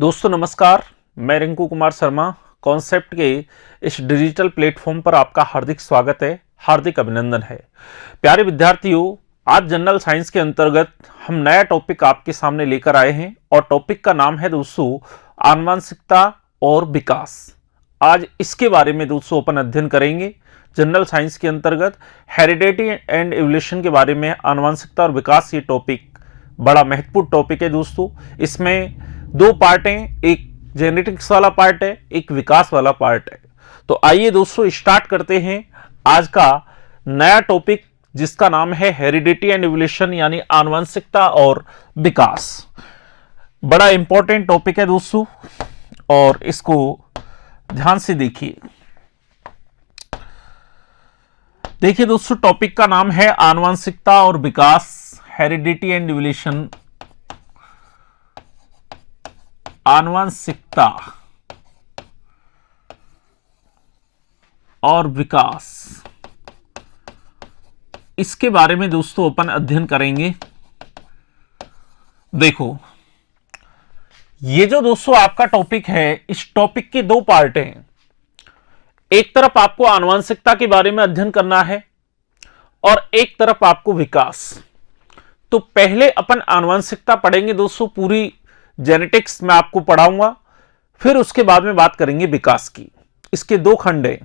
दोस्तों नमस्कार, मैं रिंकू कुमार शर्मा कॉन्सेप्ट के इस डिजिटल प्लेटफॉर्म पर आपका हार्दिक स्वागत है, हार्दिक अभिनंदन है। प्यारे विद्यार्थियों, आज जनरल साइंस के अंतर्गत हम नया टॉपिक आपके सामने लेकर आए हैं और टॉपिक का नाम है दोस्तों आनुवंशिकता और विकास। आज इसके बारे में दोस्तों अपन अध्ययन करेंगे। जनरल साइंस के अंतर्गत हेरिडिटी एंड इवोल्यूशन के बारे में आनुवंशिकता और विकास, ये टॉपिक बड़ा महत्वपूर्ण टॉपिक है दोस्तों। इसमें दो पार्ट हैं, एक जेनेटिक्स वाला पार्ट है, एक विकास वाला पार्ट है। तो आइए दोस्तों स्टार्ट करते हैं आज का नया टॉपिक, जिसका नाम है हेरिडिटी एंड इवोल्यूशन, यानी आनुवंशिकता और विकास। बड़ा इंपॉर्टेंट टॉपिक है दोस्तों और इसको ध्यान से देखिए। देखिए दोस्तों, टॉपिक का नाम है आनुवंशिकता और विकास, हेरिडिटी एंड इवोल्यूशन। आनुवंशिकता और विकास, इसके बारे में दोस्तों अपन अध्ययन करेंगे। देखो, ये जो दोस्तों आपका टॉपिक है, इस टॉपिक के दो पार्ट हैं। एक तरफ आपको आनुवंशिकता के बारे में अध्ययन करना है और एक तरफ आपको विकास। तो पहले अपन आनुवंशिकता पढ़ेंगे दोस्तों, पूरी जेनेटिक्स में आपको पढ़ाऊंगा, फिर उसके बाद में बात करेंगे विकास की। इसके दो खंड हैं।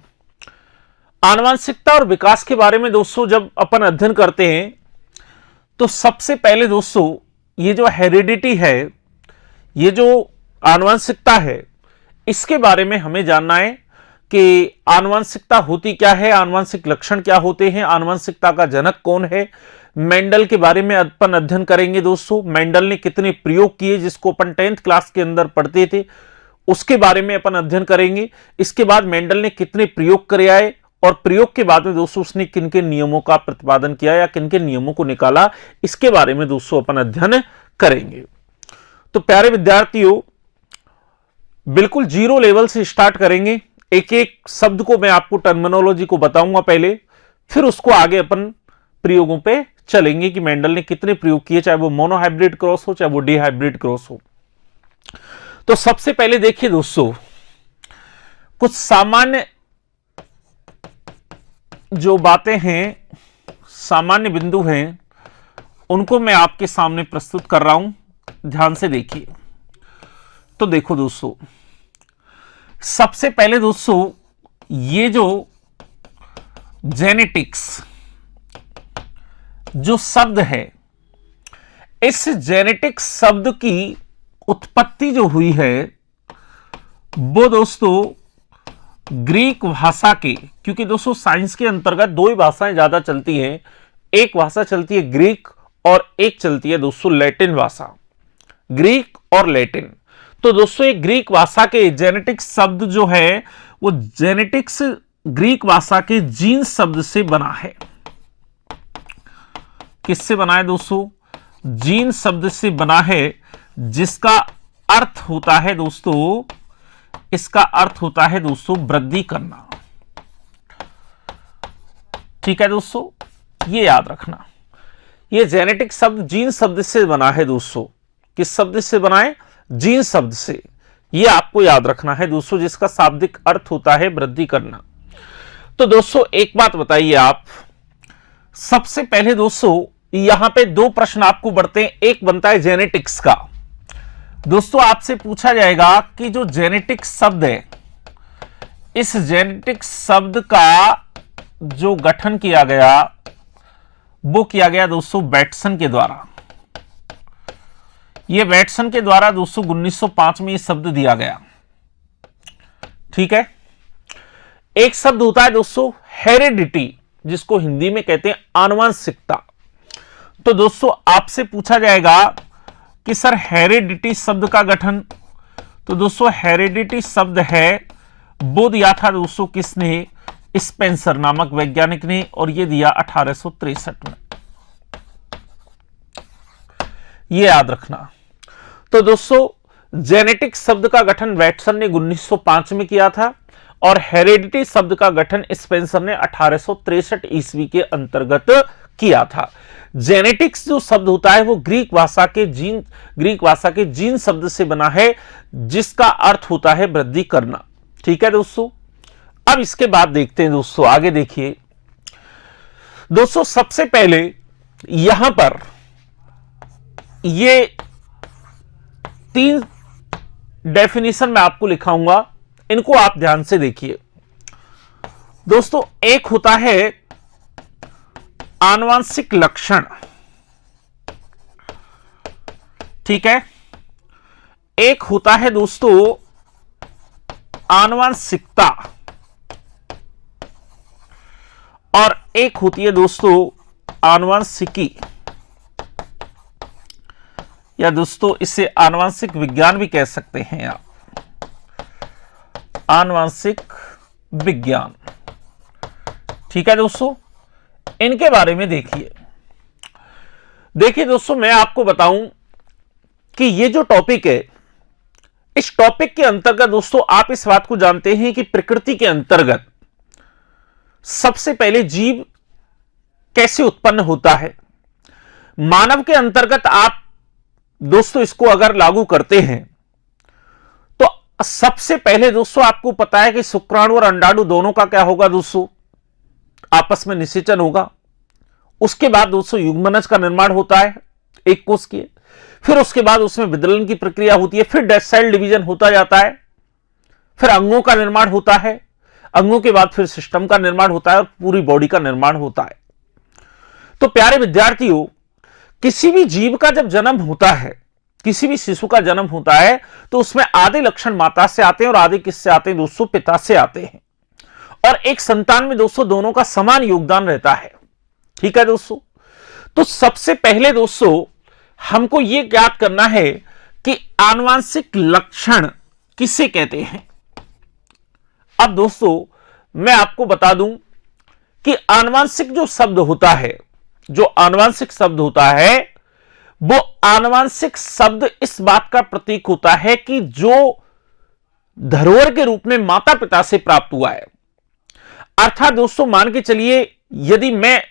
आनुवंशिकता और विकास के बारे में दोस्तों जब अपन अध्ययन करते हैं तो सबसे पहले दोस्तों ये जो हेरिडिटी है, ये जो आनुवंशिकता है, इसके बारे में हमें जानना है कि आनुवंशिकता होती क्या है, आनुवंशिक लक्षण क्या होते हैं, आनुवंशिकता का जनक कौन है। मेंडल के बारे में अपन अध्ययन करेंगे दोस्तों। मेंडल ने कितने प्रयोग किए, जिसको अपन 10th क्लास के अंदर पढ़ते थे, उसके बारे में अपन अध्ययन करेंगे। इसके बाद मेंडल ने कितने प्रयोग करे आए और प्रयोग के बाद में दोस्तों उसने किन किन नियमों का प्रतिपादन किया या किन किन नियमों को निकाला, इसके बारे में दोस्तों अपन अध्ययन करेंगे। तो प्यारे विद्यार्थियों, बिल्कुल जीरो लेवल से स्टार्ट करेंगे। एक एक शब्द को मैं आपको टर्मिनोलॉजी को बताऊंगा पहले, फिर उसको आगे अपन प्रयोगों पे चलेंगे कि मेंडल ने कितने प्रयोग किए, चाहे वो मोनोहाइब्रिड क्रॉस हो चाहे वो डिहाइब्रिड क्रॉस हो। तो सबसे पहले देखिए दोस्तों, कुछ सामान्य जो बातें हैं, सामान्य बिंदु हैं, उनको मैं आपके सामने प्रस्तुत कर रहा हूं। ध्यान से देखिए। तो देखो दोस्तों, सबसे पहले दोस्तों ये जो जेनेटिक्स जो शब्द है, इस जेनेटिक्स शब्द की उत्पत्ति जो हुई है वो दोस्तों ग्रीक भाषा के, क्योंकि दोस्तों साइंस के अंतर्गत दो ही भाषाएं ज्यादा चलती हैं। एक भाषा चलती है ग्रीक और एक चलती है दोस्तों लैटिन भाषा, ग्रीक और लैटिन। तो दोस्तों एक ग्रीक भाषा के जेनेटिक्स शब्द जो है वो जेनेटिक्स ग्रीक भाषा के जीन शब्द से बना है। किससे बना है दोस्तों? जीन शब्द से बना है, जिसका अर्थ होता है दोस्तों, इसका अर्थ होता है दोस्तों वृद्धि करना। ठीक है दोस्तों, ये याद रखना। ये जेनेटिक शब्द जीन शब्द से बना है दोस्तों। किस शब्द से बना है? जीन शब्द से। ये आपको याद रखना है दोस्तों, जिसका शाब्दिक अर्थ होता है वृद्धि करना। तो दोस्तों एक बात बताइए आप, सबसे पहले दोस्तों यहां पे दो प्रश्न आपको बढ़ते हैं। एक बनता है जेनेटिक्स का। दोस्तों आपसे पूछा जाएगा कि जो जेनेटिक्स शब्द है, इस जेनेटिक्स शब्द का जो गठन किया गया वो किया गया दोस्तों बैटसन के द्वारा। ये बैटसन के द्वारा दोस्तों 1905 में ये शब्द दिया गया। ठीक है। एक शब्द होता है दोस्तों हेरिडिटी, जिसको हिंदी में कहते हैं आनुवंशिकता। तो दोस्तों आपसे पूछा जाएगा कि सर हेरिडिटी शब्द का गठन, तो दोस्तों हेरिडिटी शब्द है वो दिया था दोस्तों किसने? स्पेंसर नामक वैज्ञानिक ने, और ये दिया 1863 में। ये याद रखना। तो दोस्तों जेनेटिक शब्द का गठन बैटसन ने 1905 में किया था और हेरिडिटी शब्द का गठन स्पेंसर ने 1863 ईस्वी के अंतर्गत किया था। जेनेटिक्स जो शब्द होता है वो ग्रीक भाषा के जीन शब्द से बना है, जिसका अर्थ होता है वृद्धि करना। ठीक है दोस्तों, अब इसके बाद देखते हैं दोस्तों, आगे देखिए दोस्तों। सबसे पहले यहां पर ये 3 डेफिनेशन मैं आपको लिखाऊंगा, इनको आप ध्यान से देखिए दोस्तों। एक होता है आनुवंशिक लक्षण, ठीक है। एक होता है दोस्तों आनुवंशिकता, और एक होती है दोस्तों आनुवंशिकी, या दोस्तों इसे आनुवंशिक विज्ञान भी कह सकते हैं आप, आनुवंशिक विज्ञान। ठीक है दोस्तों, इनके बारे में देखिए दोस्तों, मैं आपको बताऊं कि ये जो टॉपिक है, इस टॉपिक के अंतर्गत दोस्तों आप इस बात को जानते हैं कि प्रकृति के अंतर्गत सबसे पहले जीव कैसे उत्पन्न होता है। मानव के अंतर्गत आप दोस्तों इसको अगर लागू करते हैं तो सबसे पहले दोस्तों आपको पता है कि शुक्राणु और अंडाणु दोनों का क्या होगा दोस्तों, आपस में निषेचन होगा। उसके बाद दोस्तों युग्मनज का निर्माण होता है एक कोष के, फिर उसके बाद उसमें विदलन की प्रक्रिया होती है, फिर सेल डिवीजन होता जाता है, फिर अंगों का निर्माण होता है, अंगों के बाद फिर सिस्टम का निर्माण होता है और पूरी बॉडी का निर्माण होता है। तो प्यारे विद्यार्थियों, किसी भी जीव का जब जन्म होता है, किसी भी शिशु का जन्म होता है, तो उसमें आधे लक्षण माता से आते हैं और आधे किससे आते हैं दोस्तों, पिता से आते हैं। और एक संतान में दोस्तों दोनों का समान योगदान रहता है। ठीक है दोस्तों, तो सबसे पहले दोस्तों हमको यह ज्ञात करना है कि आनुवंशिक लक्षण किसे कहते हैं। अब दोस्तों मैं आपको बता दूं कि आनुवंशिक जो शब्द होता है, जो आनुवंशिक शब्द होता है, वो आनुवंशिक शब्द इस बात का प्रतीक होता है कि जो धरोहर के रूप में माता पिता से प्राप्त हुआ है। अर्थात दोस्तों मान के चलिए, यदि मैं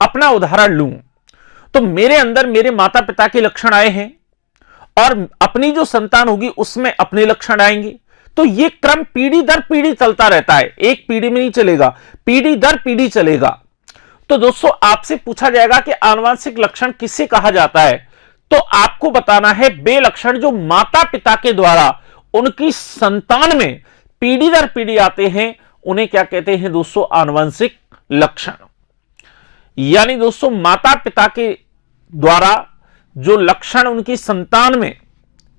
अपना उदाहरण लूं तो मेरे अंदर मेरे माता पिता के लक्षण आए हैं और अपनी जो संतान होगी उसमें अपने लक्षण आएंगे। तो यह क्रम पीढ़ी दर पीढ़ी चलता रहता है, एक पीढ़ी में नहीं चलेगा, पीढ़ी दर पीढ़ी चलेगा। तो दोस्तों आपसे पूछा जाएगा कि आनुवंशिक लक्षण किसे कहा जाता है, तो आपको बताना है वे लक्षण जो माता पिता के द्वारा उनकी संतान में पीढ़ी दर पीढ़ी आते हैं, उन्हें क्या कहते हैं दोस्तों, आनुवंशिक लक्षण। यानी दोस्तों माता पिता के द्वारा जो लक्षण उनकी संतान में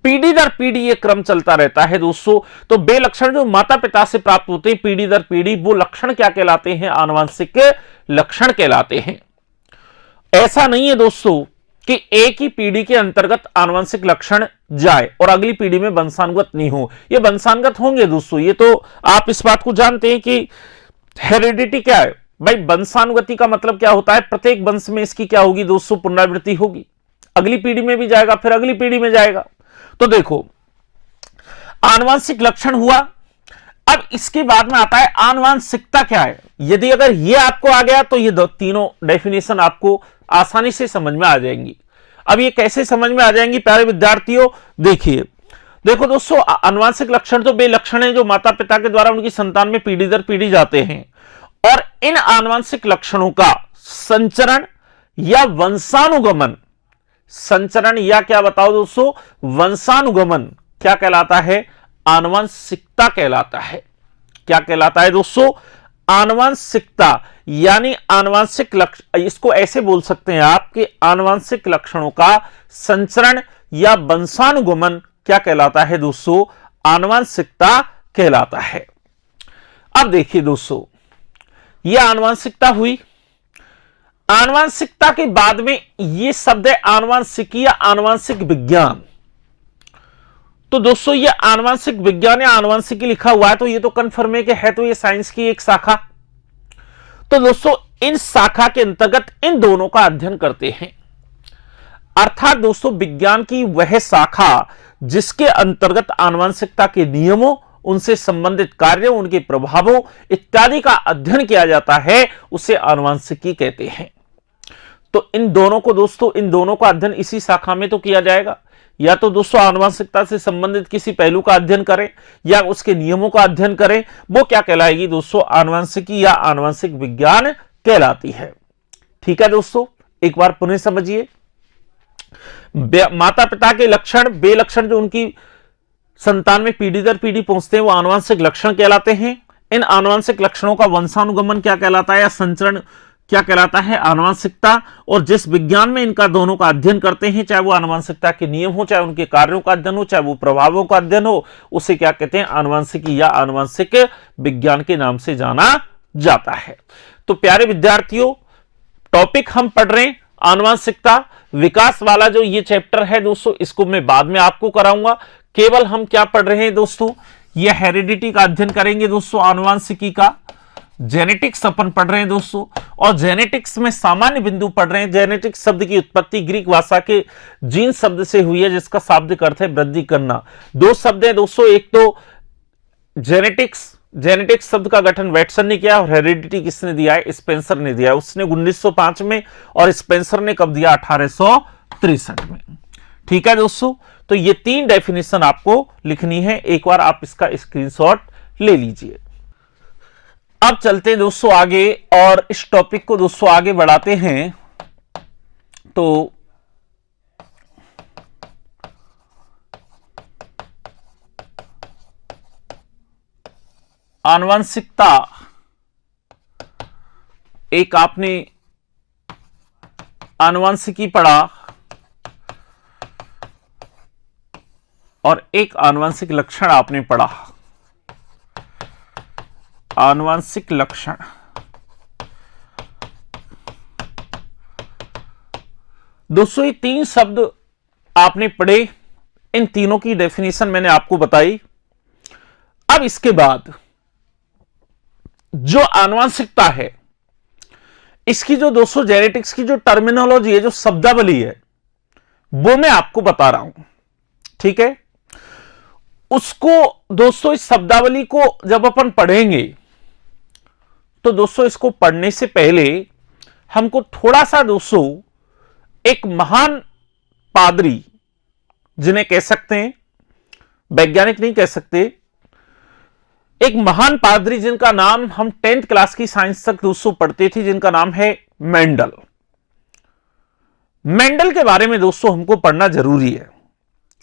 पीढ़ी दर पीढ़ी ये क्रम चलता रहता है दोस्तों, तो वे लक्षण जो माता पिता से प्राप्त होते हैं पीढ़ी दर पीढ़ी, वो लक्षण क्या कहलाते हैं, आनुवंशिक लक्षण कहलाते हैं। ऐसा नहीं है दोस्तों कि एक ही पीढ़ी के अंतर्गत आनुवंशिक लक्षण जाए और अगली पीढ़ी में वंशानुगत नहीं हो। ये वंशानुगत होंगे दोस्तों, ये तो आप इस बात को जानते हैं कि हेरिडिटी क्या है भाई। वंशानुगति का मतलब क्या होता है, प्रत्येक वंश में इसकी क्या होगी दोस्तों, पुनरावृत्ति होगी, अगली पीढ़ी में भी जाएगा, फिर अगली पीढ़ी में जाएगा। तो देखो आनुवंशिक लक्षण हुआ, अब इसके बाद में आता है आनुवंशिकता क्या है। यदि अगर ये आपको आ गया तो ये तीनों डेफिनेशन आपको आसानी से समझ में आ जाएंगी। अब ये कैसे समझ में आ जाएंगी प्यारे विद्यार्थियों, देखिए देखो दोस्तों, आनुवंशिक लक्षण तो वे लक्षण है जो माता पिता के द्वारा उनकी संतान में पीढ़ी दर पीढ़ी जाते हैं, और इन आनुवंशिक लक्षणों का संचरण या वंशानुगमन, संचरण या क्या बताओ दोस्तों, वंशानुगमन क्या कहलाता है, आनुवंशिकता कहलाता है। क्या कहलाता है दोस्तों, आनुवंशिकता। यानी आनुवंशिक लक्षण, इसको ऐसे बोल सकते हैं आप कि आनुवंशिक लक्षणों का संचरण या वंशानुगमन क्या कहलाता है दोस्तों, आनुवंशिकता कहलाता है। अब देखिए दोस्तों, यह आनुवंशिकता हुई। आनुवंशिकता के बाद में यह शब्द है आनुवंशिकी या आनुवंशिक विज्ञान। तो दोस्तों ये आनुवंशिक विज्ञान या आनुवंशिकी लिखा हुआ है तो ये तो कंफर्म है कि है तो ये साइंस की एक शाखा। तो दोस्तों इन शाखा के अंतर्गत इन दोनों का अध्ययन करते हैं। अर्थात दोस्तों विज्ञान की वह शाखा जिसके अंतर्गत आनुवंशिकता के नियमों, उनसे संबंधित कार्यों, उनके प्रभावों इत्यादि का अध्ययन किया जाता है, उसे आनुवंशिकी कहते हैं। तो इन दोनों को दोस्तों, इन दोनों का अध्ययन इसी शाखा में तो किया जाएगा। या तो दोस्तों आनुवंशिकता से संबंधित किसी पहलू का अध्ययन करें या उसके नियमों का अध्ययन करें, वो क्या कहलाएगी दोस्तों, आनुवंशिकी या आनुवंशिक विज्ञान कहलाती है। ठीक है दोस्तों, एक बार पुनः समझिए। माता पिता के लक्षण, बे लक्षण जो उनकी संतान में पीढ़ी दर पीढ़ी पहुंचते हैं, वो आनुवंशिक लक्षण कहलाते हैं। इन आनुवंशिक लक्षणों का वंशानुगमन क्या कहलाता है या संचरण क्या कहलाता है, आनुवंशिकता। और जिस विज्ञान में इनका दोनों का अध्ययन करते हैं, चाहे वो आनुवंशिकता के नियम हो, चाहे उनके कार्यों का अध्ययन हो, चाहे वो प्रभावों का अध्ययन हो, उसे क्या कहते हैं, आनुवंशिकी या आनुवंशिक विज्ञान के नाम से जाना जाता है। तो प्यारे विद्यार्थियों, टॉपिक हम पढ़ रहे हैं आनुवंशिकता। विकास वाला जो ये चैप्टर है दोस्तों, इसको मैं बाद में आपको कराऊंगा। केवल हम क्या पढ़ रहे हैं दोस्तों, ये हेरिडिटी का अध्ययन करेंगे दोस्तों, आनुवंशिकी का। जेनेटिक्स अपन पढ़ रहे हैं दोस्तों, और जेनेटिक्स में सामान्य बिंदु पढ़ रहे हैं। जेनेटिक्स शब्द की उत्पत्ति ग्रीक भाषा के जीन शब्द से हुई है, जिसका शाब्दिक अर्थ है वृद्धि करना। दो शब्द है दोस्तों, एक तो जेनेटिक्स, जेनेटिक्स शब्द का गठन वैटसन ने किया, और हेरिडिटी किसने दिया है, स्पेंसर ने दिया है। उसने 1905 में, और स्पेंसर ने कब दिया, 1863 में। ठीक है दोस्तों, तो ये तीन डेफिनेशन आपको लिखनी है, एक बार आप इसका स्क्रीनशॉट ले लीजिए। अब चलते हैं दोस्तों आगे, और इस टॉपिक को दोस्तों आगे बढ़ाते हैं। तो आनुवंशिकता, एक आपने आनुवंशिकी पढ़ा और एक आनुवंशिक लक्षण आपने पढ़ा। आनुवंशिक लक्षण, दोस्तों ये तीन शब्द आपने पढ़े, इन तीनों की डेफिनेशन मैंने आपको बताई। अब इसके बाद जो आनुवंशिकता है, इसकी जो दोस्तों जेनेटिक्स की जो टर्मिनोलॉजी है, जो शब्दावली है, वो मैं आपको बता रहा हूं। ठीक है, उसको दोस्तों, इस शब्दावली को जब अपन पढ़ेंगे, तो दोस्तों इसको पढ़ने से पहले हमको थोड़ा सा दोस्तों, एक महान पादरी, जिन्हें कह सकते हैं, वैज्ञानिक नहीं कह सकते, एक महान पादरी जिनका नाम हम 10th क्लास की साइंस तक दोस्तों पढ़ते थे, जिनका नाम है मेंडल। मेंडल के बारे में दोस्तों हमको पढ़ना जरूरी है,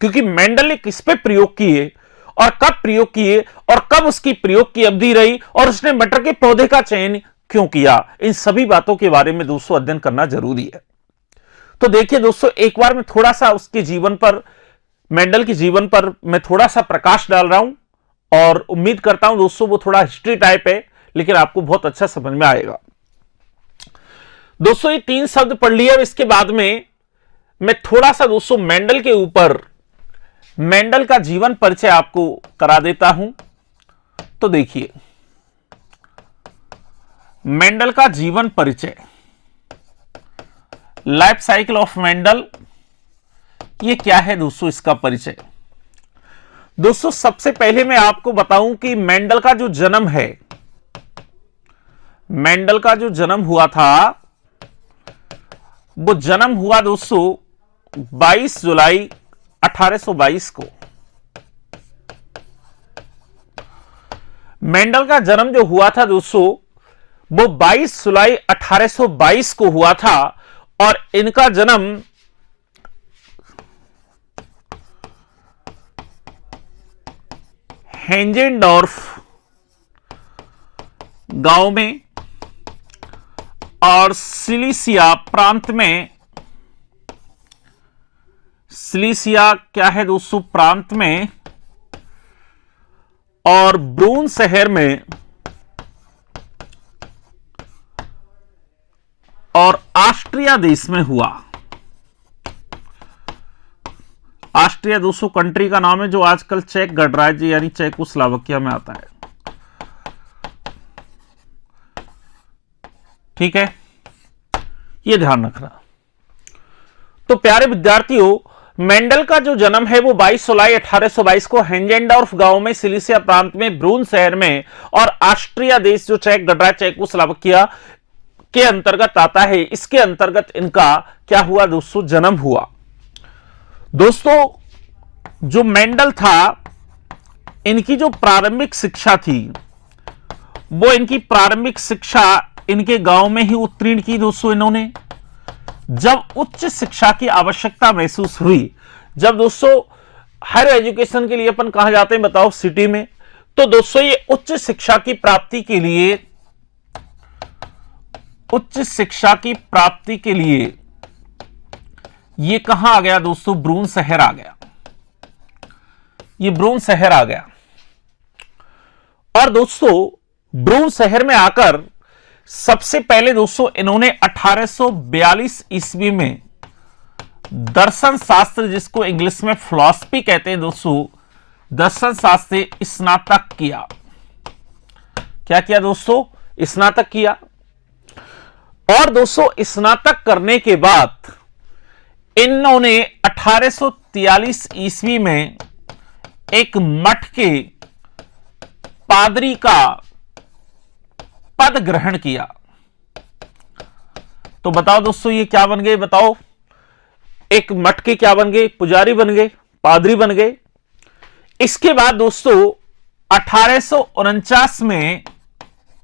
क्योंकि मेंडल ने किस पे प्रयोग किए और कब प्रयोग किए और कब उसकी प्रयोग की अवधि रही, और उसने मटर के पौधे का चयन क्यों किया, इन सभी बातों के बारे में दोस्तों अध्ययन करना जरूरी है। तो देखिए दोस्तों, एक बार मैं थोड़ा सा उसके जीवन पर, मेंडल के जीवन पर मैं थोड़ा सा प्रकाश डाल रहा हूं, और उम्मीद करता हूं दोस्तों वो थोड़ा हिस्ट्री टाइप है, लेकिन आपको बहुत अच्छा समझ में आएगा। दोस्तों ये तीन शब्द पढ़ लिए। इसके बाद में मैं थोड़ा सा दोस्तों मेंडल के ऊपर, मेंडल का जीवन परिचय आपको करा देता हूं। तो देखिए, मेंडल का जीवन परिचय, लाइफ साइकिल ऑफ मेंडल, ये क्या है दोस्तों, इसका परिचय। दोस्तों सबसे पहले मैं आपको बताऊं कि मेंडल का जो जन्म है, मेंडल का जो जन्म हुआ था, वो जन्म हुआ दोस्तों 22 जुलाई 1822 को। मेंडल का जन्म जो हुआ था दोस्तों, वो 22 जुलाई 1822 को हुआ था, और इनका जन्म हेंजेंडॉर्फ गांव में और सिलिसिया प्रांत में, सिलिसिया क्या है दोस्तों, प्रांत में, और ब्रून शहर में, और ऑस्ट्रिया देश में हुआ। ऑस्ट्रिया दोस्तों कंट्री का नाम है, जो आजकल चेक गणराज्य यानी चेकोस्लोवाकिया में आता है। ठीक है, ये ध्यान रखना। तो प्यारे विद्यार्थियों, मेंडल का जो जन्म है वो 22 जुलाई 1822 को हेंजेंडॉर्फ गांव में, सिलिसिया प्रांत में, ब्रून शहर में, और ऑस्ट्रिया देश जो चेक गणराज्य चेकोस्लोवाकिया के अंतर्गत आता है, इसके अंतर्गत इनका क्या हुआ दोस्तों, जन्म हुआ। दोस्तों जो मेंडल था, इनकी जो प्रारंभिक शिक्षा थी वो इनकी प्रारंभिक शिक्षा इनके गांव में ही उत्तीर्ण की दोस्तों इन्होंने। जब उच्च शिक्षा की आवश्यकता महसूस हुई, जब दोस्तों हायर एजुकेशन के लिए अपन कहां जाते हैं बताओ, सिटी में, तो दोस्तों ये उच्च शिक्षा की प्राप्ति के लिए, उच्च शिक्षा की प्राप्ति के लिए ये कहां आ गया दोस्तों, ब्रून शहर आ गया, ये ब्रून शहर आ गया। और दोस्तों ब्रून शहर में आकर सबसे पहले दोस्तों इन्होंने 1842 ईस्वी में दर्शन शास्त्र, जिसको इंग्लिश में फिलॉसफी कहते हैं दोस्तों, दर्शन शास्त्र से स्नातक किया। क्या किया दोस्तों, स्नातक किया। और दोस्तों स्नातक करने के बाद इन्होंने 1843 ईस्वी में एक मठ के पादरी का पद ग्रहण किया। तो बताओ दोस्तों ये क्या बन गए, बताओ, एक मठ के क्या बन गए, पुजारी बन गए, पादरी बन गए। इसके बाद दोस्तों 1849 में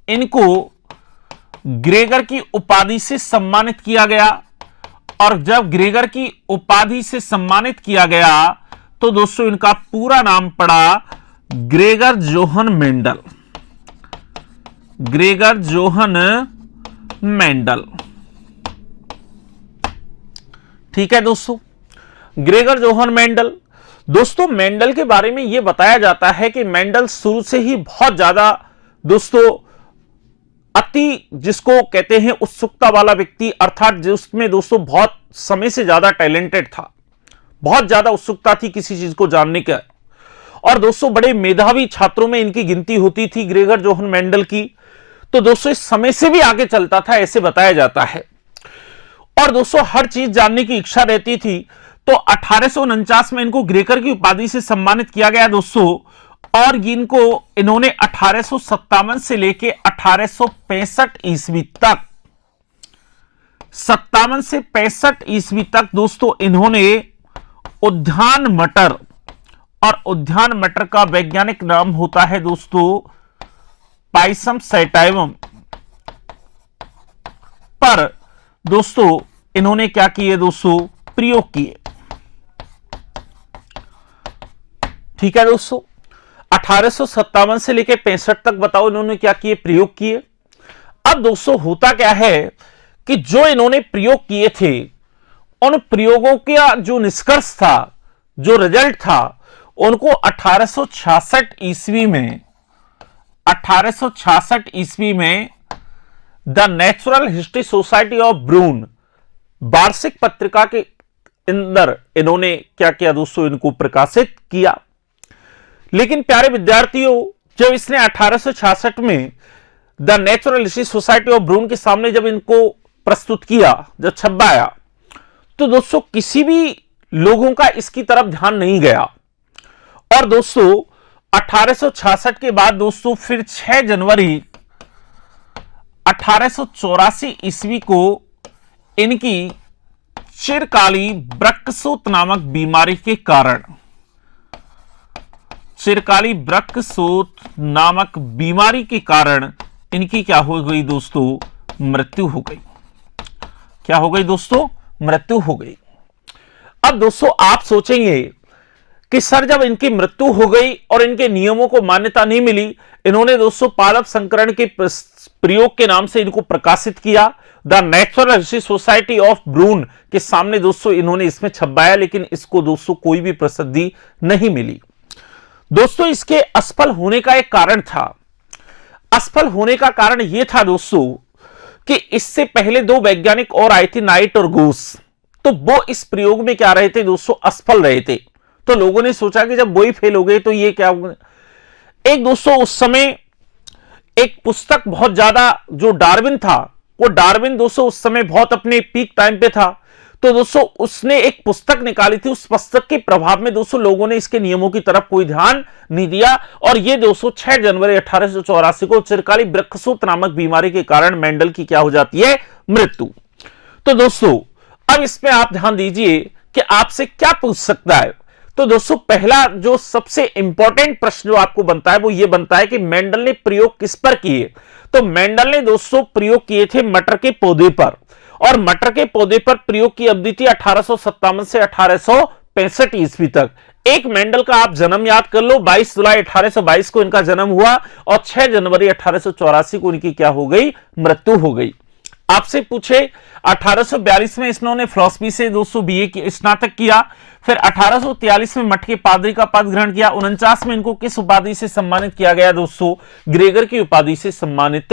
इनको ग्रेगर की उपाधि से सम्मानित किया गया। और जब ग्रेगर की उपाधि से सम्मानित किया गया तो दोस्तों इनका पूरा नाम पड़ा Gregor Johan Mendel, Gregor Johan Mendel. ठीक है दोस्तों, ग्रेगर जोहन मेंडल। दोस्तों मेंडल के बारे में यह बताया जाता है कि मेंडल शुरू से ही बहुत ज्यादा दोस्तों अति, जिसको कहते हैं उत्सुकता वाला व्यक्ति, अर्थात जिसमें दोस्तों बहुत समय से ज्यादा टैलेंटेड था, बहुत ज्यादा उत्सुकता थी किसी चीज को जानने का। और दोस्तों बड़े मेधावी छात्रों में इनकी गिनती होती थी ग्रेगर जोहन मेंडल की। तो दोस्तों इस समय से भी आगे चलता था ऐसे बताया जाता है। और दोस्तों हर चीज जानने की इच्छा रहती थी। तो 1849 में इनको ग्रेगर की उपाधि से सम्मानित किया गया दोस्तों। और इनको इन्होंने 1857 से लेके 1865 ईस्वी तक, 57 से 65 ईस्वी तक दोस्तों इन्होंने उद्यान मटर, और उद्यान मटर का वैज्ञानिक नाम होता है दोस्तों पाइसम सैटाइवम, पर दोस्तों इन्होंने क्या किए दोस्तों, प्रयोग किए। ठीक है दोस्तों, 1857 से लेकर 65 तक बताओ इन्होंने क्या किए, प्रयोग किए। अब दोस्तों होता क्या है कि जो इन्होंने प्रयोग किए थे, उन प्रयोगों का जो निष्कर्ष था, जो रिजल्ट था, उनको 1866 ईस्वी में, 1866 ईस्वी में the natural history society of Brunn वार्षिक पत्रिका के अंदर इन्होंने क्या किया दोस्तों, इनको प्रकाशित किया। लेकिन प्यारे विद्यार्थियों, जब इसने 1866 में the natural history society of Brunn के सामने जब इनको प्रस्तुत किया, जब छपाया, तो दोस्तों किसी भी लोगों का इसकी तरफ ध्यान नहीं गया। और दोस्तों 1866 के बाद दोस्तों फिर 6 जनवरी 1884 ईस्वी को इनकी चिरकाली वृक्कशोथ नामक बीमारी के कारण, चिरकाली वृक्कशोथ नामक बीमारी के कारण इनकी क्या हो गई दोस्तों, मृत्यु हो गई। क्या हो गई दोस्तों, मृत्यु हो गई। अब दोस्तों आप सोचेंगे कि सर जब इनकी मृत्यु हो गई और इनके नियमों को मान्यता नहीं मिली, इन्होंने दोस्तों पालव संकरण के प्रयोग के नाम से इनको प्रकाशित किया, the natural history society of Brunn के सामने दोस्तों इन्होंने इसमें छपाया, लेकिन इसको दोस्तों कोई भी प्रसिद्धि नहीं मिली। दोस्तों इसके असफल होने का एक कारण था। असफल होने का कारण यह था दोस्तों कि इससे पहले 2 वैज्ञानिक और आए थे, नाइट और गोस। तो वो इस प्रयोग में क्या रहे थे दोस्तों, असफल रहे थे। तो लोगों ने सोचा कि जब वो ही फेल हो गए तो ये क्या होगा। एक दोस्तों उस समय एक पुस्तक बहुत ज्यादा, जो डार्विन था, वो डार्विन दोस्तों उस समय बहुत अपने पीक टाइम पे था। तो दोस्तों उसने एक पुस्तक निकाली थी, उस पुस्तक के प्रभाव में दोस्तों लोगों ने इसके नियमों की तरफ कोई ध्यान नहीं दिया और ये दोस्तों 6 जनवरी 1884 को चिरकाली वृक्कसूत्र नामक बीमारी के कारण मेंडल की क्या हो जाती है, मृत्यु। तो दोस्तों अब इसमें आप ध्यान दीजिए कि आपसे क्या पूछ सकता है। तो दोस्तों पहला जो सबसे इंपॉर्टेंट प्रश्न जो आपको बनता है वो ये बनता है कि मेंडल ने प्रयोग किस पर किए। तो मेंडल ने दोस्तों प्रयोग किए थे मटर के पौधे पर, और मटर के पौधे पर प्रयोग की अवधि थी 1857 से 1865 ईस्वी तक। एक मेंडल का आप जन्म याद कर लो, 22 जुलाई 1822 को इनका जन्म हुआ और 6 जनवरी 1884 को इनकी क्या हो गई, मृत्यु हो गई। आपसे पूछे 1842 में इन्होंने फिलॉसफी से दोस्तों बीए की स्नातक किया, फिर 1843 में मठ के पादरी का पद ग्रहण किया। 49 में इनको किस उपाधि से सम्मानित किया गया दोस्तों, ग्रेगर की उपाधि से सम्मानित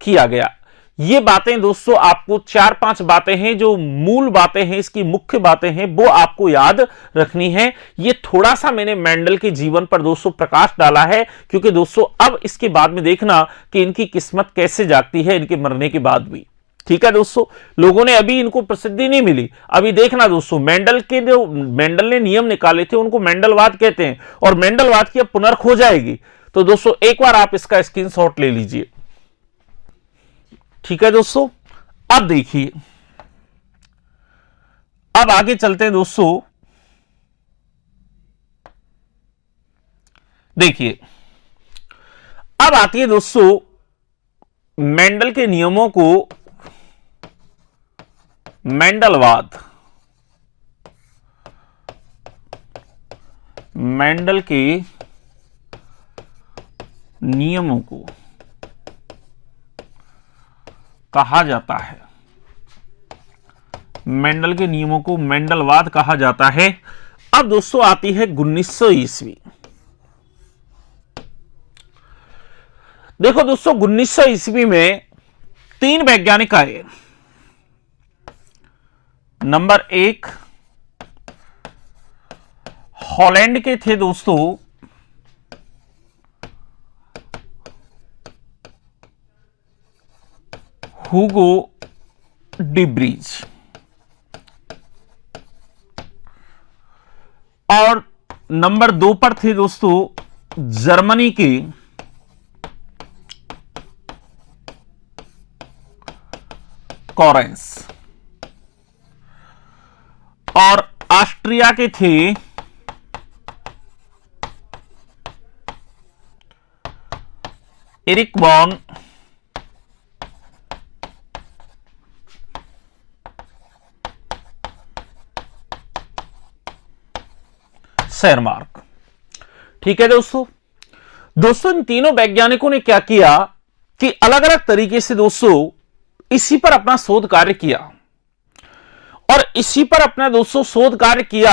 किया गया। ये बातें दोस्तों आपको 4-5 बातें हैं जो मूल बातें हैं, इसकी मुख्य बातें हैं, वो आपको याद रखनी है। ये थोड़ा सा मैंने मेंडल के जीवन पर दोस्तों प्रकाश डाला है, क्योंकि दोस्तों अब इसके बाद में देखना कि इनकी किस्मत कैसे जागती है इनके मरने के बाद भी। ठीक है दोस्तों, लोगों ने अभी इनको प्रसिद्धि नहीं मिली। अभी देखना दोस्तों, मेंडल ने नियम निकाले थे उनको मेंडलवाद कहते हैं, और मेंडलवाद की अब पुनर्ख हो जाएगी। तो दोस्तों एक बार आप इसका स्क्रीनशॉट ले लीजिए। ठीक है दोस्तों, अब देखिए, अब आगे चलते हैं दोस्तों। देखिए अब आती है दोस्तों मेंडल के नियमों को मेंडलवाद, मेंडल के नियमों को कहा जाता है, मेंडल के नियमों को मेंडलवाद कहा जाता है। अब दोस्तों आती है 1900 ईस्वी। देखो दोस्तों 1900 ईस्वी में 3 वैज्ञानिक आए। नंबर 1 हॉलैंड के थे दोस्तों हुगो डिब्रीज, और नंबर 2 पर थे दोस्तों जर्मनी के कॉरेंस, और ऑस्ट्रिया के थे एरिक वॉन शेरमार्क। ठीक है दोस्तों इन तीनों वैज्ञानिकों ने क्या किया कि अलग अलग तरीके से दोस्तों इसी पर अपना शोध कार्य किया, और इसी पर अपना दोस्तों शोध कार्य किया,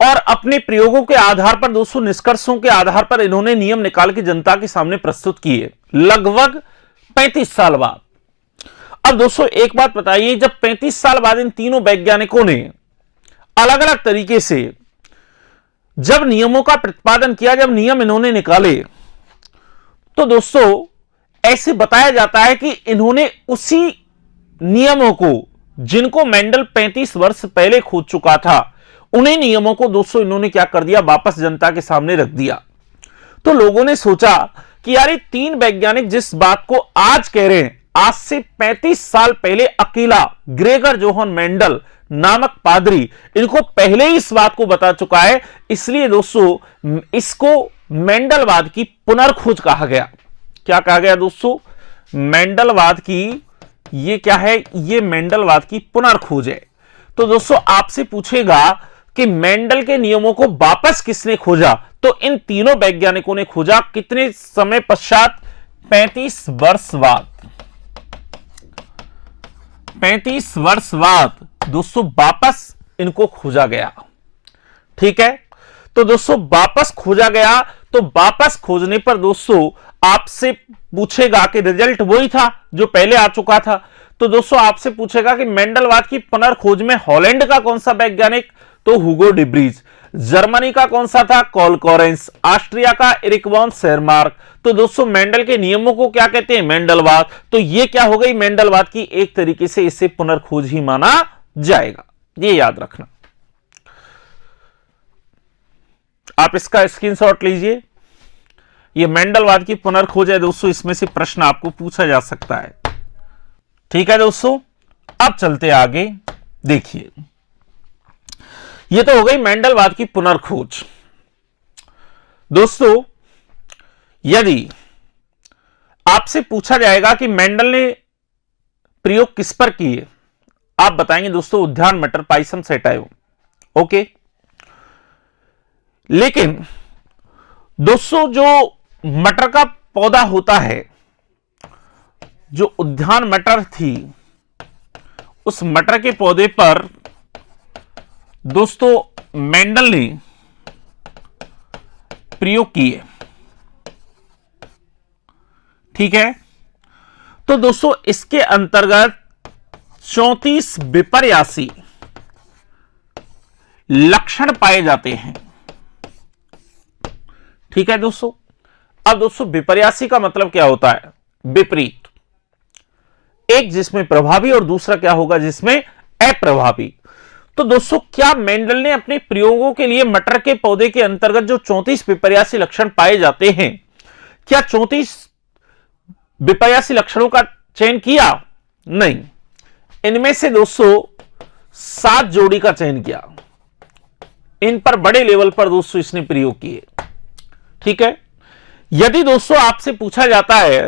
और अपने प्रयोगों के आधार पर दोस्तों निष्कर्षों के आधार पर इन्होंने नियम निकाल के जनता के सामने प्रस्तुत किए लगभग 35 साल बाद। अब दोस्तों एक बात बताइए, जब 35 साल बाद इन तीनों वैज्ञानिकों ने अलग अलग तरीके से जब नियमों का प्रतिपादन किया, जब नियम इन्होंने निकाले, तो दोस्तों ऐसे बताया जाता है कि इन्होंने उसी नियमों को जिनको मेंडल 35 वर्ष पहले खोज चुका था, उन्हीं नियमों को दोस्तों इन्होंने क्या कर दिया, वापस जनता के सामने रख दिया। तो लोगों ने सोचा कि यार ये 3 वैज्ञानिक जिस बात को आज कह रहे हैं, आज से 35 साल पहले अकेला ग्रेगर जोहन मेंडल नामक पादरी इनको पहले ही इस बात को बता चुका है, इसलिए दोस्तों इसको मेंडलवाद की पुनर्खोज कहा गया। क्या कहा गया दोस्तों, मेंडलवाद की, ये क्या है, ये मेंडलवाद की पुनर्खोज है। तो दोस्तों आपसे पूछेगा कि मेंडल के नियमों को वापस किसने खोजा, तो इन तीनों वैज्ञानिकों ने खोजा। कितने समय पश्चात, 35 वर्ष बाद, 35 वर्ष बाद दोस्तों वापस इनको खोजा गया। ठीक है, तो दोस्तों वापस खोजा गया, तो वापस खोजने पर दोस्तों आपसे पूछेगा कि रिजल्ट वही था जो पहले आ चुका था। तो दोस्तों आपसे पूछेगा कि मेंडलवाद की पुनर्खोज में हॉलैंड का कौन सा वैज्ञानिक, तो हुगो डिब्रीज, जर्मनी का कौन सा था, कॉल कॉरेंस, ऑस्ट्रिया का एरिक वॉन शेरमार्क। तो दोस्तों मेंडल के नियमों को क्या कहते हैं, मेंडलवाद। तो ये क्या हो गई, मेंडलवाद की एक तरीके से इसे पुनर्खोज ही माना जाएगा। ये याद रखना। आप इसका स्क्रीनशॉट लीजिए। ये मेंडलवाद की पुनर्खोज है दोस्तों, इसमें से प्रश्न आपको पूछा जा सकता है। ठीक है दोस्तों, अब चलते आगे। देखिए, ये तो हो गई मेंडलवाद की पुनर्खोज। दोस्तों, यदि आपसे पूछा जाएगा कि मेंडल ने प्रयोग किस पर किए, आप बताएंगे दोस्तों उद्यान मटर पाइसम सेटाइव। ओके, लेकिन दोस्तों जो मटर का पौधा होता है, जो उद्यान मटर थी, उस मटर के पौधे पर दोस्तों मेंडल ने प्रयोग किए। ठीक है, तो दोस्तों इसके अंतर्गत 34 विपर्यासी लक्षण पाए जाते हैं। ठीक है दोस्तों, अब दोस्तों विपर्यासी का मतलब क्या होता है? विपरीत। एक जिसमें प्रभावी और दूसरा क्या होगा? जिसमें अप्रभावी। तो दोस्तों क्या मेंडल ने अपने प्रयोगों के लिए मटर के पौधे के अंतर्गत जो 34 विपर्यासी लक्षण पाए जाते हैं, क्या 34 विपर्यासी लक्षणों का चयन किया? नहीं, इनमें से दोस्तों 7 जोड़ी का चयन किया। इन पर बड़े लेवल पर दोस्तों इसने प्रयोग किए। ठीक है, यदि दोस्तों आपसे पूछा जाता है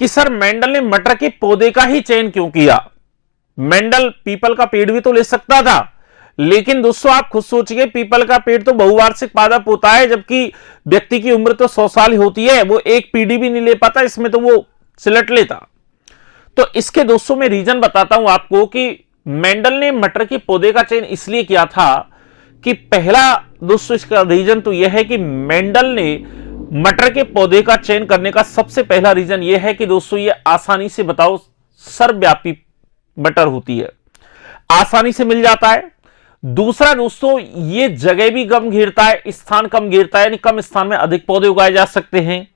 कि सर मेंडल ने मटर के पौधे का ही चयन क्यों किया, मेंडल पीपल का पेड़ भी तो ले सकता था। लेकिन दोस्तों आप खुद सोचिए, पीपल का पेड़ तो बहुवार्षिक पादप होता है, जबकि व्यक्ति की उम्र तो 100 साल होती है, वो एक पीढ़ी भी नहीं ले पाता, इसमें तो वो सिलट लेता। तो इसके दोस्तों मैं रीजन बताता हूं आपको कि मेंडल ने मटर के पौधे का चयन इसलिए किया था कि पहला दोस्तों इसका रीजन तो यह है कि मेंडल ने मटर के पौधे का चयन करने का सबसे पहला रीजन यह है कि दोस्तों ये आसानी से बताओ सर्वव्यापी मटर होती है, आसानी से मिल जाता है। दूसरा दोस्तों ये जगह भी कम घेरता है, स्थान कम घेरता है, यानी कम स्थान में अधिक पौधे उगाए जा सकते हैं।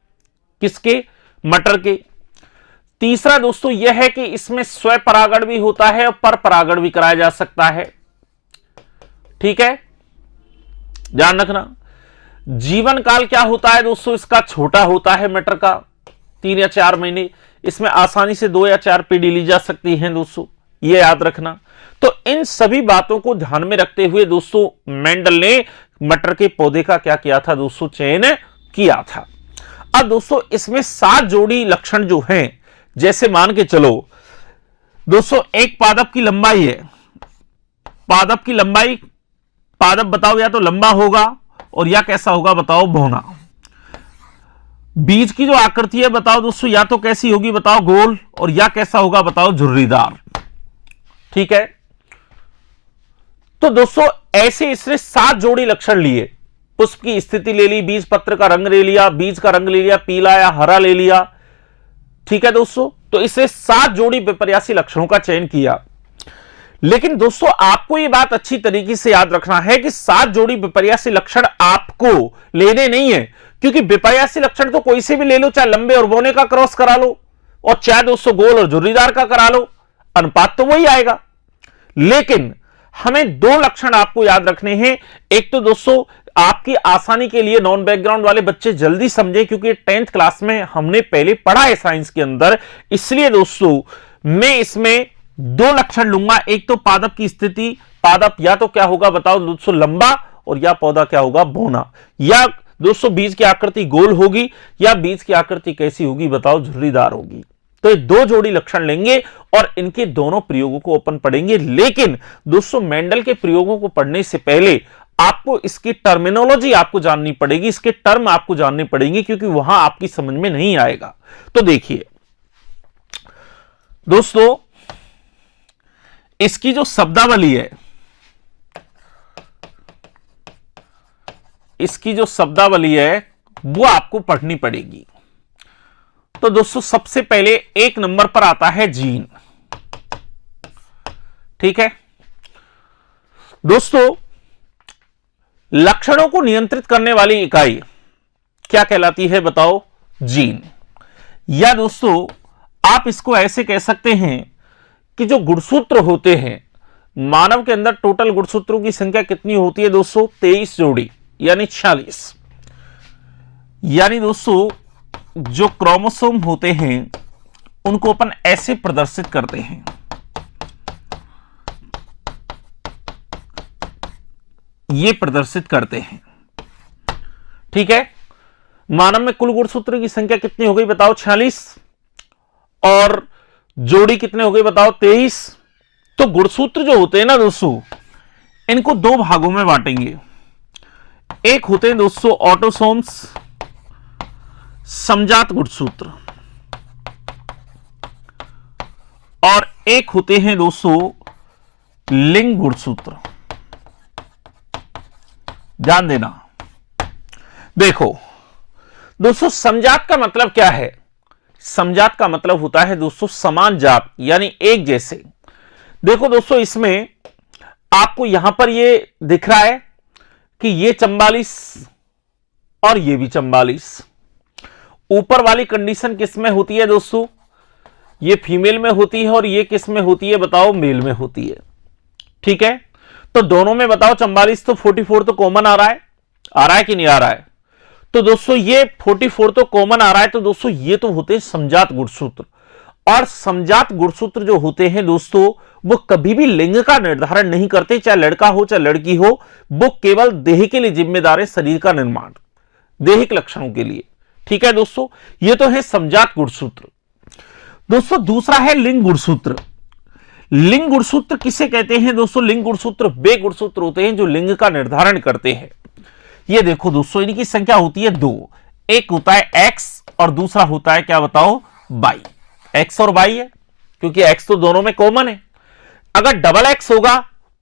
किसके? मटर के। तीसरा दोस्तों यह है कि इसमें स्वपरागण भी होता है और पर परागण भी कराया जा सकता है। ठीक है, ध्यान रखना। जीवन काल क्या होता है दोस्तों इसका? छोटा होता है मटर का, 3 या 4 महीने। इसमें आसानी से 2 या 4 पीढ़ी ली जा सकती हैं दोस्तों, ये याद रखना। तो इन सभी बातों को ध्यान में रखते हुए दोस्तों मेंडल ने मटर के पौधे का क्या किया था दोस्तों? चयन किया था। अब दोस्तों इसमें 7 जोड़ी लक्षण जो हैं, जैसे मान के चलो दोस्तों एक पादप की लंबाई है, पादप की लंबाई, पादप बताओ या तो लंबा होगा और या कैसा होगा बताओ? बौना। बीज की जो आकृति है बताओ दोस्तों या तो कैसी होगी बताओ? गोल, और या कैसा होगा बताओ? झुर्रीदार। ठीक है, तो दोस्तों ऐसे इसने 7 जोड़ी लक्षण लिए। पुष्प की स्थिति ले ली, बीज पत्र का रंग ले लिया, बीज का रंग ले लिया, पीला या हरा ले लिया। ठीक है दोस्तों, तो इससे 7 जोड़ी विपर्यासी लक्षणों का चयन किया। लेकिन दोस्तों आपको यह बात अच्छी तरीके से याद रखना है कि 7 जोड़ी विपर्यासी लक्षण आपको लेने नहीं है, क्योंकि विपर्यासी लक्षण तो कोई से भी ले लो, चाहे लंबे और बौने का क्रॉस करा लो और चाहे दोस्तों गोल और झुर्रीदार का करा लो, अनुपात तो वही आएगा। लेकिन हमें 2 लक्षण आपको याद रखने हैं। एक तो दोस्तों आपकी आसानी के लिए नॉन बैकग्राउंड वाले बच्चे जल्दी समझे, क्योंकि 10th क्लास में हमने पहले पढ़ा है साइंस के अंदर, इसलिए दोस्तों मैं इसमें 2 लक्षण लूंगा। एक तो पादप की स्थिति, पादप या तो क्या होगा बताओ दोस्तों? लंबा, और या पौधा क्या होगा? बौना। या दोस्तों बीज की आकृति गोल होगी या बीज की आकृति कैसी होगी बताओ? झुर्रीदार होगी। तो ये 2 जोड़ी लक्षण लेंगे और इनके दोनों प्रयोगों को अपन पढ़ेंगे। लेकिन दोस्तों मेंडल के प्रयोगों को पढ़ने से पहले आपको इसकी टर्मिनोलॉजी आपको जाननी पड़ेगी, इसके टर्म आपको जानने पड़ेंगे, क्योंकि वहां आपकी समझ में नहीं आएगा। तो देखिए दोस्तों इसकी जो शब्दावली है, इसकी जो शब्दावली है वो आपको पढ़नी पड़ेगी। तो दोस्तों सबसे पहले 1 नंबर पर आता है जीन। ठीक है दोस्तों, लक्षणों को नियंत्रित करने वाली इकाई क्या कहलाती है बताओ? जीन। या दोस्तों आप इसको ऐसे कह सकते हैं कि जो गुणसूत्र होते हैं मानव के अंदर टोटल गुणसूत्रों की संख्या कितनी होती है दोस्तों? 23 जोड़ी यानी 46। यानी दोस्तों जो क्रोमोसोम होते हैं उनको अपन ऐसे प्रदर्शित करते हैं, ये प्रदर्शित करते हैं। ठीक है, मानव में कुल गुणसूत्र की संख्या कितनी हो गई बताओ? 46। और जोड़ी कितने हो गए बताओ? 23। तो गुणसूत्र जो होते हैं ना दोस्तों, इनको दो भागों में बांटेंगे। एक होते हैं दोस्तों ऑटोसोम्स, समजात गुणसूत्र, और एक होते हैं दोस्तों लिंग गुणसूत्र। ध्यान देना। देखो दोस्तों, समजात का मतलब क्या है? समजात का मतलब होता है दोस्तों समान जात, यानी एक जैसे। देखो दोस्तों, इसमें आपको यहां पर ये दिख रहा है कि ये 44 और ये भी 44। ऊपर वाली कंडीशन किस में होती है दोस्तों? ये फीमेल में होती है, और ये किस में होती है बताओ? मेल में होती है। ठीक है, तो दोनों में बताओ 44 तो 44 तो कॉमन आ रहा है कि नहीं आ रहा है? तो दोस्तों ये 44 तो कॉमन आ रहा है, तो दोस्तों ये तो होते हैं समजात गुणसूत्र। और समजात गुणसूत्र जो होते हैं दोस्तों, वो कभी भी लिंग का निर्धारण नहीं करते, चाहे लड़का हो चाहे लड़की हो। वो केवल देह के लिए जिम्मेदार है, शरीर का निर्माण, देहिक लक्षणों के लिए। ठीक है दोस्तों, ये तो है समजात गुणसूत्र। दोस्तों दूसरा है लिंग गुणसूत्र। लिंग गुणसूत्र किसे कहते हैं दोस्तों? लिंग गुणसूत्र वे गुणसूत्र होते हैं जो लिंग का निर्धारण करते हैं। ये देखो दोस्तों, इनकी संख्या होती है 2। एक होता है एक्स और दूसरा होता है क्या बताओ? वाई। एक्स और वाई है, क्योंकि एक्स तो दोनों में कॉमन है। अगर डबल एक्स होगा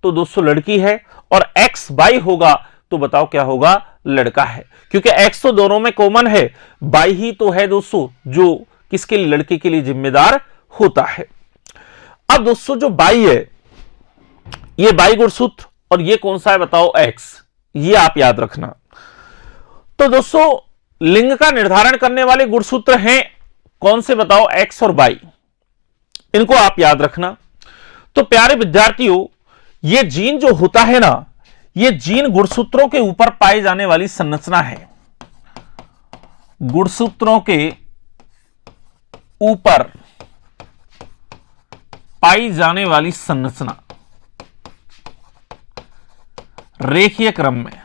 तो दोस्तों लड़की है, और एक्स वाई होगा तो बताओ क्या होगा? लड़का है। क्योंकि एक्स तो दोनों में कॉमन है, वाई ही तो है दोस्तों जो किसके लिए? लड़के के लिए जिम्मेदार होता है। अब दोस्तों जो वाई है, ये वाई गुणसूत्र, और ये कौन सा है बताओ? एक्स। ये आप याद रखना। तो दोस्तों लिंग का निर्धारण करने वाले गुणसूत्र हैं कौन से बताओ? एक्स और वाई। इनको आप याद रखना। तो प्यारे विद्यार्थियों, ये जीन जो होता है ना, ये जीन गुणसूत्रों के ऊपर पाई जाने वाली संरचना है। गुणसूत्रों के ऊपर पाई जाने वाली संरचना रेखीय क्रम में।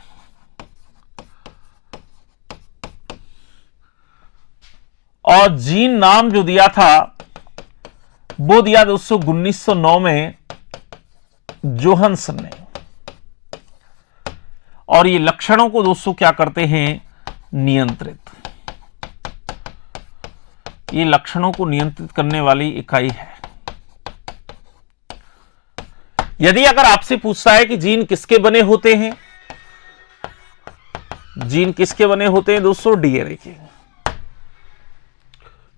और जीन नाम जो दिया था वो दिया दोस्तों 1909 में जोहानसन ने। और ये लक्षणों को दोस्तों क्या करते हैं? नियंत्रित। ये लक्षणों को नियंत्रित करने वाली इकाई है। यदि अगर आपसे पूछता है कि जीन किसके बने होते हैं, जीन किसके बने होते हैं दोस्तों? डीएनए के।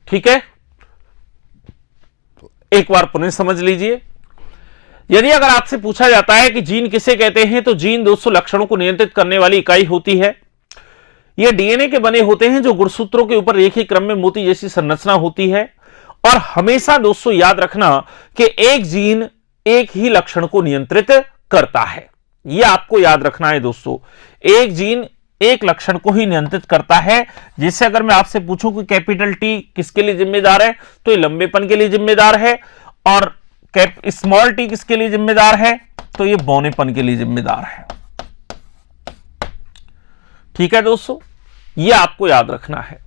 ठीक है, एक बार पुनः समझ लीजिए। यदि अगर आपसे पूछा जाता है कि जीन किसे कहते हैं, तो जीन दोस्तों लक्षणों को नियंत्रित करने वाली इकाई होती है। ये डीएनए के बने होते हैं जो गुणसूत्रों के ऊपर रेखीय क्रम में मोती जैसी संरचना होती है। और हमेशा दोस्तों याद रखना कि एक जीन एक ही लक्षण को नियंत्रित करता है। यह आपको याद रखना है दोस्तों, एक जीन एक लक्षण को ही नियंत्रित करता है। जिससे अगर मैं आपसे पूछूं कि कैपिटल टी किसके लिए जिम्मेदार है, तो ये लंबेपन के लिए जिम्मेदार है। और स्मॉल टी किसके लिए जिम्मेदार है, तो ये बौनेपन के लिए जिम्मेदार है। ठीक है दोस्तों, ये आपको याद रखना है।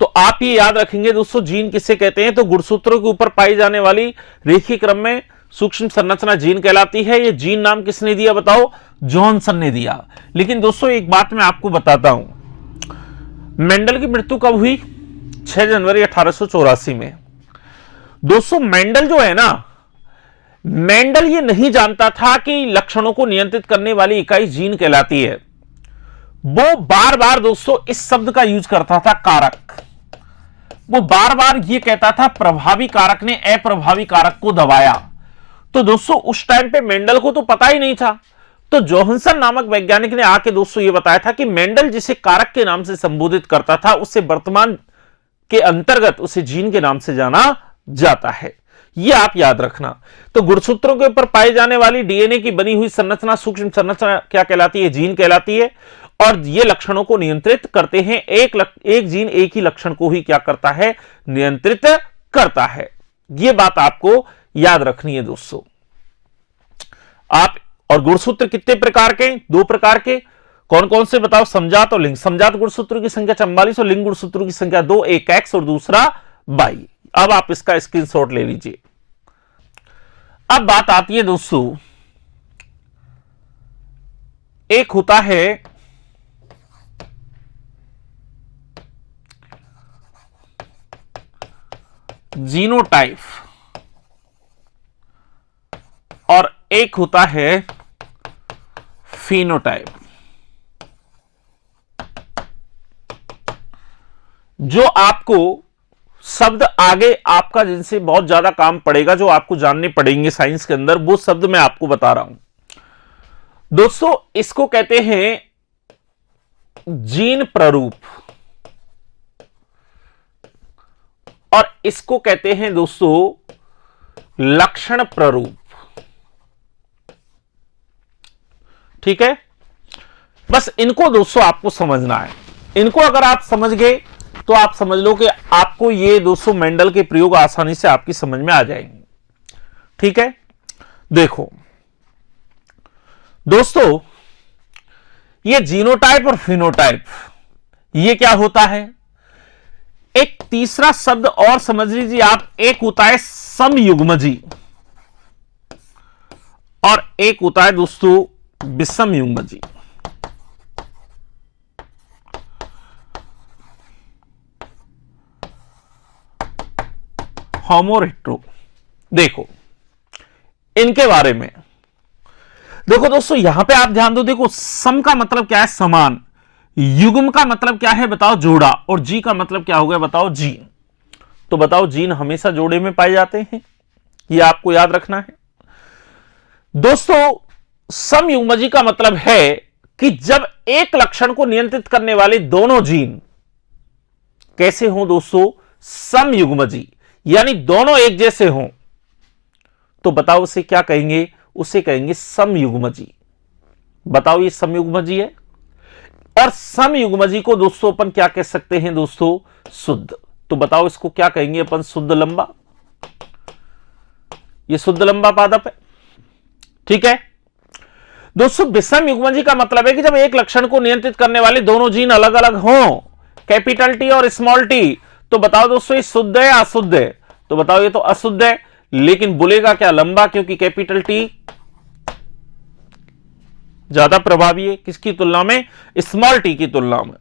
तो आप ये याद रखेंगे दोस्तों, जीन किसे कहते हैं? तो गुणसूत्रों के ऊपर पाई जाने वाली रेखीय क्रम में सूक्ष्म संरचना जीन कहलाती है। ये जीन नाम किसने दिया बताओ? जॉनसन ने दिया। लेकिन दोस्तों एक बात मैं आपको बताता हूं, मेंडल की मृत्यु कब हुई? 6 जनवरी 1884 में। दोस्तों मेंडल जो है ना, मेंडल ये नहीं जानता था कि लक्षणों को नियंत्रित करने वाली इकाई जीन कहलाती है। वो बार बार दोस्तों इस शब्द का यूज करता था, कारक। वो बार बार ये कहता था प्रभावी कारक ने अप्रभावी कारक को दबाया। तो दोस्तों उस टाइम पे मेंडल को तो पता ही नहीं था। तो जोहानसन नामक वैज्ञानिक ने आके दोस्तों ये बताया था कि मेंडल जिसे कारक के नाम से संबोधित करता था, उसे वर्तमान के अंतर्गत उसे जीन के नाम से जाना जाता है। ये आप याद रखना। तो गुणसूत्रों के ऊपर पाई जाने वाली डीएनए की बनी हुई संरचना, सूक्ष्म संरचना क्या कहलाती है? जीन कहलाती है। और ये लक्षणों को नियंत्रित करते हैं। एक जीन एक ही लक्षण को ही क्या करता है? नियंत्रित करता है। ये बात आपको याद रखनी है दोस्तों। आप और गुणसूत्र कितने प्रकार के? 2 प्रकार के। कौन कौन से बताओ? समजात और लिंग। समजात गुणसूत्रों की संख्या 44 और लिंग गुणसूत्रों की संख्या 2, एक एक्स और दूसरा वाई। अब आप इसका स्क्रीनशॉट ले लीजिए। अब बात आती है दोस्तों, एक होता है जीनोटाइप और एक होता है फिनोटाइप। जो आपको शब्द आगे आपका जिनसे बहुत ज्यादा काम पड़ेगा, जो आपको जानने पड़ेंगे साइंस के अंदर, वो शब्द मैं आपको बता रहा हूं दोस्तों। इसको कहते हैं जीन प्रारूप और इसको कहते हैं दोस्तों लक्षण प्रारूप। ठीक है, बस इनको दोस्तों आपको समझना है। इनको अगर आप समझ गए तो आप समझ लो कि आपको ये दोस्तों मेंडल के प्रयोग आसानी से आपकी समझ में आ जाएंगे। ठीक है, देखो दोस्तों, ये जीनोटाइप और फिनोटाइप, ये क्या होता है? एक तीसरा शब्द और समझ लीजिए आप, एक होता है समयुग्मजी और एक होता है दोस्तों विषमयुग्मजी। होमोरेट्रो। देखो इनके बारे में देखो दोस्तों, यहां पे आप ध्यान दो। देखो सम का मतलब क्या है? समान। युग्म का मतलब क्या है? बताओ जोड़ा। और जी का मतलब क्या हो गया? बताओ जीन। तो बताओ जीन हमेशा जोड़े में पाए जाते हैं, ये आपको याद रखना है दोस्तों। समयुग्मजी का मतलब है कि जब एक लक्षण को नियंत्रित करने वाले दोनों जीन कैसे हों दोस्तों? समयुग्मजी, यानी दोनों एक जैसे हों, तो बताओ उसे क्या कहेंगे? उसे कहेंगे समयुग्मजी। बताओ ये समयुग्मजी है। और समयुग्मजी को दोस्तों अपन क्या कह सकते हैं दोस्तों? शुद्ध। तो बताओ इसको क्या कहेंगे अपन? शुद्ध लंबा। ये शुद्ध लंबा पादप है। ठीक है दोस्तों, विषमयुग्मजी का मतलब है कि जब एक लक्षण को नियंत्रित करने वाले दोनों जीन अलग अलग हों, कैपिटल टी और स्मॉल टी, तो बताओ दोस्तों ये शुद्ध है या अशुद्ध है? तो बताओ ये तो अशुद्ध है, लेकिन बोलेगा क्या? लंबा, क्योंकि कैपिटल टी ज्यादा प्रभावी है किसकी तुलना में? स्मॉल टी की तुलना में।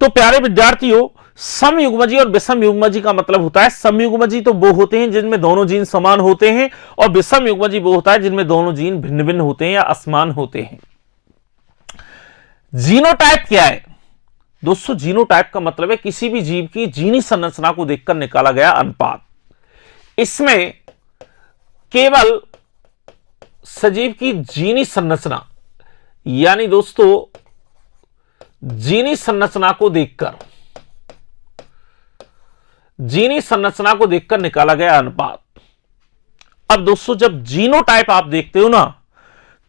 तो प्यारे विद्यार्थियों, समयुग्मजी और विषमयुग्मजी का मतलब होता है, समयुग्मजी तो वो होते हैं जिनमें दोनों जीन समान होते हैं, और विषमयुग्मजी वो होता है जिनमें दोनों जीन भिन्न भिन्न होते हैं या असमान होते हैं। जीनोटाइप क्या है दोस्तों? जीनोटाइप का मतलब है किसी भी जीव की जीनी संरचना को देखकर निकाला गया अनुपात। इसमें केवल सजीव की जीनी संरचना, यानी दोस्तों जीनी संरचना को देखकर निकाला गया अनुपात। अब दोस्तों जब जीनोटाइप आप देखते हो ना,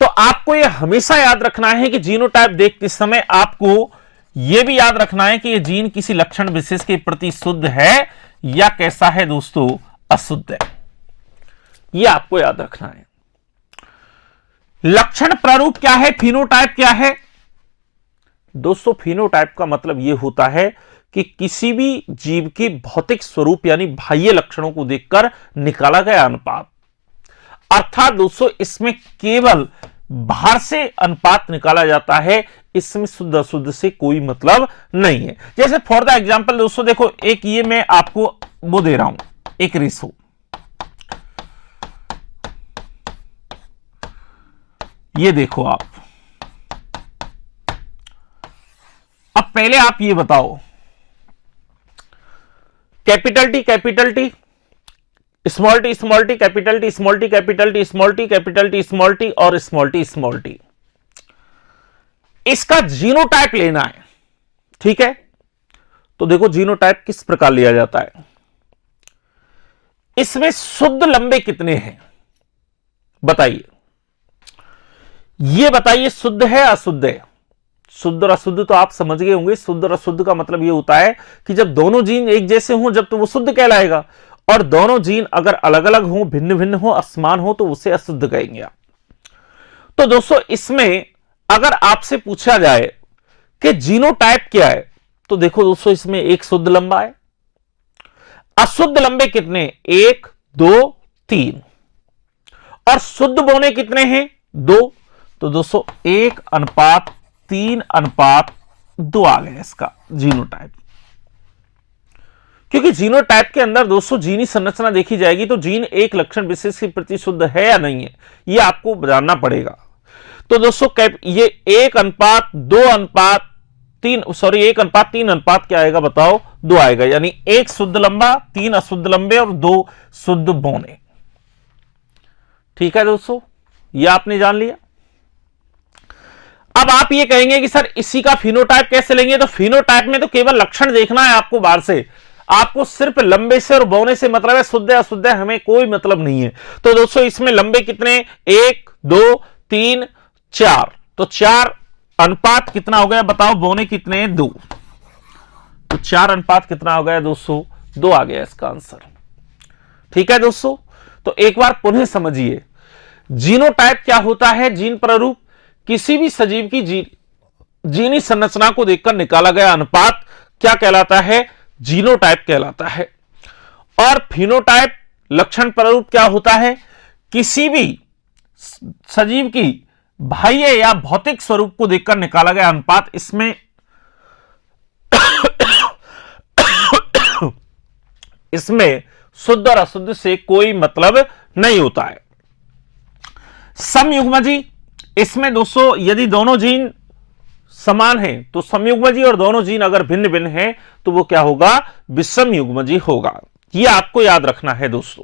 तो आपको यह हमेशा याद रखना है कि जीनोटाइप देखते समय आपको यह भी याद रखना है कि यह जीन किसी लक्षण विशेष के प्रति शुद्ध है या कैसा है दोस्तों? अशुद्ध है। यह आपको याद रखना है। लक्षण प्रारूप क्या है? फिनोटाइप क्या है दोस्तों? फिनोटाइप का मतलब यह होता है कि किसी भी जीव के भौतिक स्वरूप यानी बाह्य लक्षणों को देखकर निकाला गया अनुपात। अर्थात दोस्तों इसमें केवल बाहर से अनुपात निकाला जाता है, इसमें शुद्ध अशुद्ध से कोई मतलब नहीं है। जैसे फॉर द एग्जांपल दोस्तों देखो, एक ये मैं आपको वो दे रहा हूं, एक रेशो। ये देखो आप, अब पहले आप ये बताओ, capital T small T capital T small T capital T small T capital T small T और स्मॉल टी, इसका जीनोटाइप लेना है। ठीक है, तो देखो जीनोटाइप किस प्रकार लिया जाता है। इसमें शुद्ध लंबे कितने हैं बताइए, ये बताइए, शुद्ध है अशुद्ध है? शुद्ध और अशुद्ध तो आप समझ गए होंगे। शुद्ध और अशुद्ध का मतलब ये होता है कि जब दोनों जीन एक जैसे हों जब तो वो शुद्ध कहलाएगा, और दोनों जीन अगर अलग अलग हों, भिन्न भिन्न हो, असमान हो, तो उसे अशुद्ध कहेंगे आप। तो दोस्तों इसमें अगर आपसे पूछा जाए कि जीनोटाइप क्या है, तो देखो दोस्तों इसमें एक शुद्ध लंबा है। अशुद्ध लंबे कितने? 1 2 3। और शुद्ध बौने कितने हैं? 2। तो दोस्तों 1:3:2 आ गया इसका जीनोटाइप। क्योंकि जीनोटाइप के अंदर दोस्तों जीनी संरचना देखी जाएगी, तो जीन एक लक्षण विशेष के प्रति शुद्ध है या नहीं है, यह आपको जानना पड़ेगा। तो दोस्तों ये 1:3 क्या आएगा बताओ? 2 आएगा, यानी 1 शुद्ध लंबा, 3 अशुद्ध लंबे और 2 शुद्ध बौने। ठीक है दोस्तों, ये आपने जान लिया। अब आप ये कहेंगे कि सर इसी का फिनोटाइप कैसे लेंगे? तो फिनोटाइप में तो केवल लक्षण देखना है आपको बाहर से, आपको सिर्फ लंबे से और बौने से मतलब है, शुद्ध है अशुद्ध है हमें कोई मतलब नहीं है। तो दोस्तों इसमें लंबे कितने? 1 2 3 4। तो 4 अनुपात कितना हो गया बताओ? बौने कितने? 2। तो 4 अनुपात कितना हो गया दोस्तों? 2 आ गया इसका आंसर। ठीक है दोस्तों, तो एक बार पुनः समझिए, जीनोटाइप क्या होता है? जीन प्रारूप किसी भी सजीव की जीनी संरचना को देखकर निकाला गया अनुपात क्या कहलाता है? जीनोटाइप कहलाता है। और फिनोटाइप लक्षण प्रारूप क्या होता है? किसी भी सजीव की बाह्य या भौतिक स्वरूप को देखकर निकाला गया अनुपात। इसमें शुद्ध और अशुद्ध से कोई मतलब नहीं होता है। समयुग्मजी, इसमें दोस्तों यदि दोनों जीन समान हैं तो समयुग्मजी, और दोनों जीन अगर भिन्न भिन्न हैं तो वो क्या होगा? विषमयुग्मजी होगा। ये आपको याद रखना है दोस्तों।